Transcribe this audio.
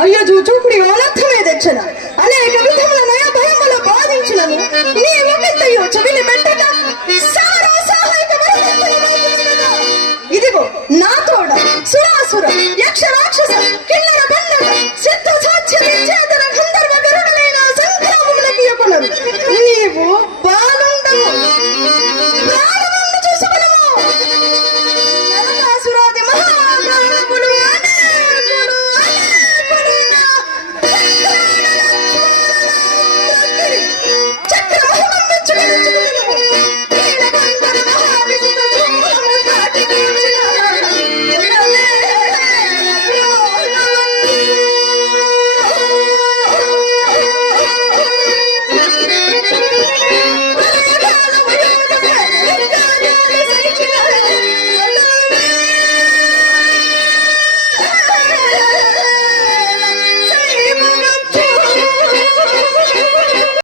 అయ్య చూపుడి అనర్థమే తెచ్చన అనేక విధముల నయ భయముల బాధించులను నీ ముఖత్తయ్యో చెవిని పెట్టక ఇదిగో నా తోడ సురాసుర యక్ష రాక్షస